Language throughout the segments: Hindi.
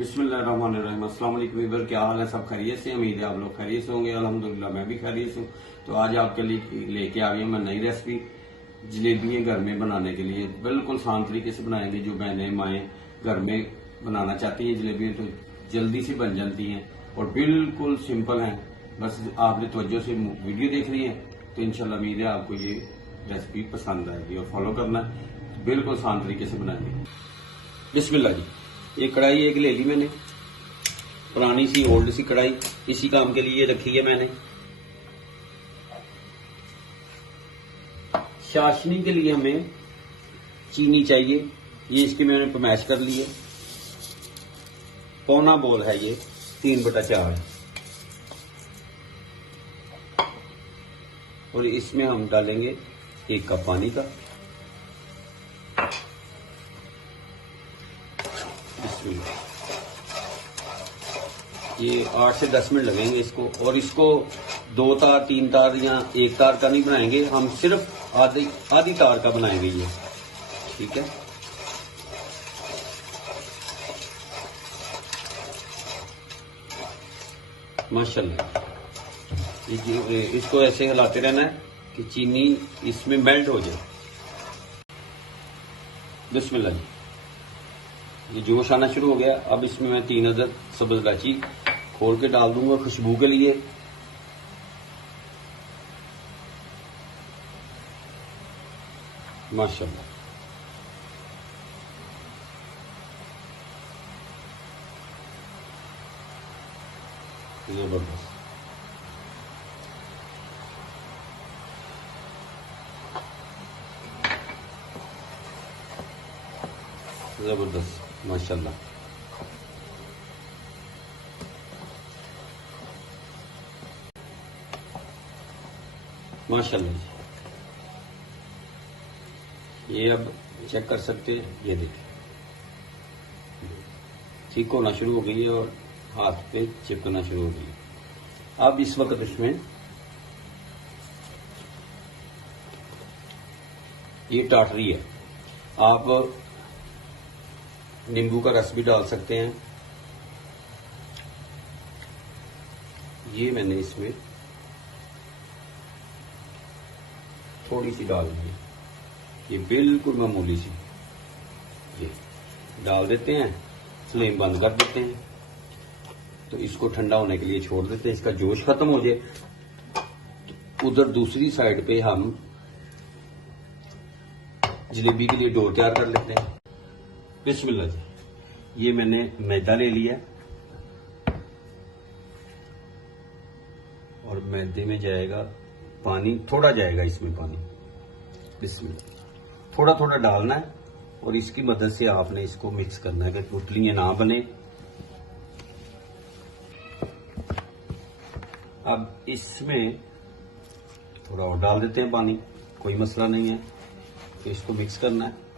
बिस्मिल्लाहिर्रहमानिर्रहीम। अस्सलाम वालेकुम वीवर, क्या हाल है? सब खैरियत से? उम्मीद है आप लोग खैरियत से होंगे। अल्हम्दुलिल्लाह मैं भी खैरियत हूँ। तो आज आपके लिए लेके आ गई हूँ मैं नई रेसिपी, जलेबियाँ घर में बनाने के लिए बिल्कुल आसान तरीके से बनाएंगे। जो बहनें माएँ घर में बनाना चाहती हैं जलेबियाँ तो जल्दी से बन जाती हैं और बिल्कुल सिंपल हैं। बस आपने तवज्जो से वीडियो देख ली है तो इंशाल्लाह उम्मीद है आपको ये रेसिपी पसंद आएगी और फॉलो करना बिल्कुल आसान तरीके से बनाएंगे। बिस्मिल्लाह जी। ये कढ़ाई एक ले ली मैंने, पुरानी सी ओल्ड सी कढ़ाई, इसी काम के लिए रखी है मैंने। चाशनी के लिए हमें चीनी चाहिए, ये इसकी मैंने पमैश कर ली है। पौना बोल है ये 3/4 और इसमें हम डालेंगे 1 कप पानी का। ये 8 से 10 मिनट लगेंगे इसको, और इसको 2 तार 3 तार या 1 तार का नहीं बनाएंगे, हम सिर्फ आधी तार का बनाएंगे ये, ठीक है। माशाल्लाह इसको ऐसे हिलाते रहना है कि चीनी इसमें मेल्ट हो जाए। बिस्मिल्लाह जी। ये जोश आना शुरू हो गया। अब इसमें मैं 3 अदद सब्ज इलायची खोल के डाल दूंगा खुशबू के लिए। माशाल्लाह जबरदस्त। जबरदस्त माशाल्लाह। माशाल्लाह जी। ये अब चेक कर सकते हैं, ये देखिए ठीक होना शुरू हो गई है और हाथ पे चिपकना शुरू हो गई है। अब इस वक्त इसमें ये टाटरी है, आप नींबू का रस भी डाल सकते हैं। ये मैंने इसमें थोड़ी सी डाल दी है, ये बिल्कुल मामूली सी, ये डाल देते हैं, फ्लेम बंद कर देते हैं। तो इसको ठंडा होने के लिए छोड़ देते हैं, इसका जोश खत्म हो जाए। तो उधर दूसरी साइड पे हम जलेबी के लिए डो तैयार कर लेते हैं। बिस्मिल्लाह जी। ये मैंने मैदा ले लिया और मैदे में जाएगा पानी, थोड़ा जाएगा इसमें पानी। बिस्मिल्लाह। थोड़ा थोड़ा डालना है और इसकी मदद से आपने इसको मिक्स करना है कि गुठलियां ना बने। अब इसमें थोड़ा और डाल देते हैं पानी, कोई मसला नहीं है। तो इसको मिक्स करना है।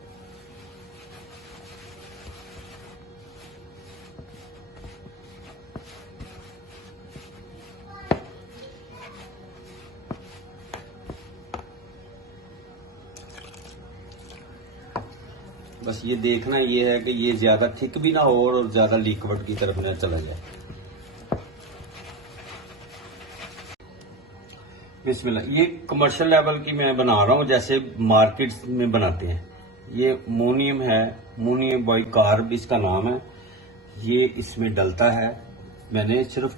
बस ये देखना ये है कि ये ज्यादा थिक भी ना हो और ज्यादा लिक्विड की तरफ ना चला जाए। बिस्मिल्लाह। ये कमर्शियल लेवल की मैं बना रहा हूँ, जैसे मार्केट में बनाते हैं। ये मोनियम है, मोनियम बाइकार्ब इसका नाम है। ये इसमें डलता है, मैंने सिर्फ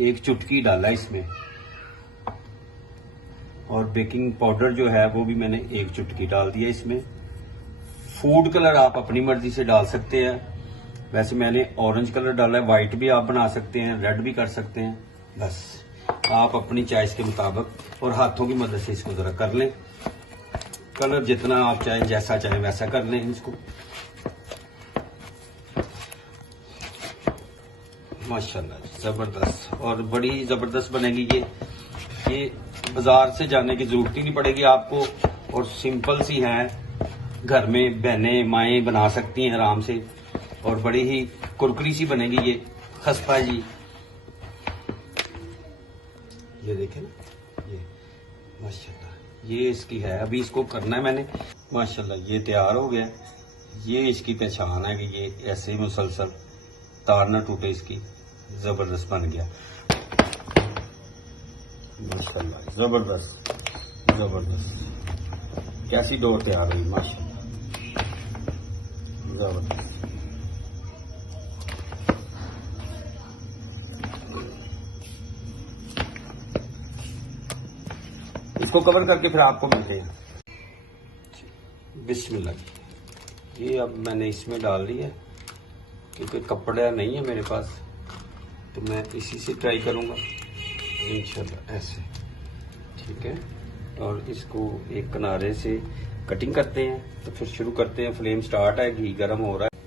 1 चुटकी डाला इसमें, और बेकिंग पाउडर जो है वो भी मैंने 1 चुटकी डाल दिया इसमें। फूड कलर आप अपनी मर्जी से डाल सकते हैं, वैसे मैंने ऑरेंज कलर डाला है, व्हाइट भी आप बना सकते हैं, रेड भी कर सकते हैं। बस आप अपनी चॉइस के मुताबिक और हाथों की मदद से इसको जरा कर लें। कलर जितना आप चाहें, जैसा चाहें वैसा कर लें इसको। माशाल्लाह जबरदस्त, और बड़ी जबरदस्त बनेगी ये बाजार से जाने की जरूरत ही नहीं पड़ेगी आपको, और सिंपल सी है, घर में बहनें माएँ बना सकती हैं आराम से, और बड़ी ही कुरकुरी सी बनेगी ये खस्पा जी। ये देखें ये माशाल्लाह, ये इसकी है। अभी इसको करना है मैंने। माशाल्लाह ये तैयार हो गया। ये इसकी पहचान है कि ये ऐसे मुसलसल तार ना टूटे इसकी। जबरदस्त बन गया माशाल्लाह, जबरदस्त जबरदस्त। कैसी डोर तैयार हुई माशाल्लाह, जबरदस्त। इसको कवर करके फिर आपको मिलते हैं। बिस्मिल्लाह, ये अब मैंने इसमें डाल दी है क्योंकि कपड़ा नहीं है मेरे पास, तो मैं इसी से ट्राई करूंगा इंशाल्लाह, ऐसे। ठीक है, और इसको एक किनारे से कटिंग करते हैं, तो फिर शुरू करते हैं। फ्लेम स्टार्ट है, घी गर्म हो रहा है।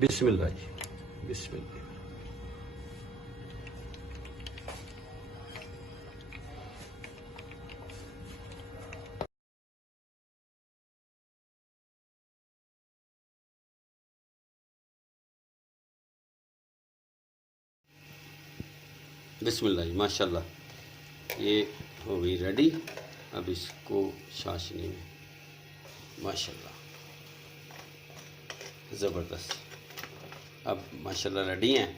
बिस्मिल्लाह जी, बिस्मिल्लाह। बिस्मिल्लाह जी, माशाल्लाह, ये हो गई रेडी। अब इसको चाशनी में माशाल्लाह, ज़बरदस्त। अब माशाल्लाह रेडी हैं,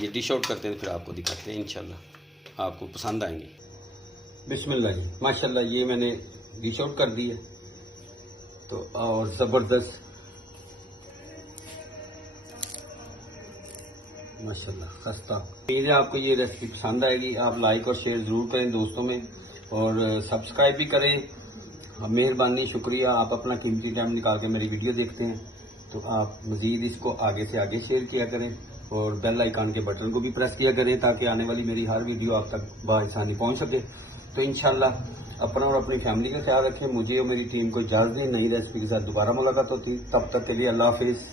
ये डिश आउट करते हैं, फिर आपको दिखाते हैं, इंशाल्लाह आपको पसंद आएंगे। बिस्मिल्लाह जी, माशाल्लाह, ये मैंने डिश आउट कर दी है, तो और ज़बरदस्त माशाल्लाह खस्ता। उम्मीद है आपको ये रेसिपी पसंद आएगी। आप लाइक और शेयर ज़रूर करें दोस्तों में, और सब्सक्राइब भी करें। मेहरबानी, शुक्रिया, आप अपना कीमती टाइम निकाल के मेरी वीडियो देखते हैं, तो आप मज़ीद इसको आगे से आगे शेयर किया करें, और बेल आइकन के बटन को भी प्रेस किया करें, ताकि आने वाली मेरी हर वीडियो आप तक बआसानी पहुँच सके। तो इंशाल्लाह अपना और अपनी फैमिली का ख्याल रखें। मुझे और मेरी टीम को इजाज़त दें, नई रेसिपी के साथ दोबारा मुलाकात होती। तब तक के लिए अल्लाह हाफिज़।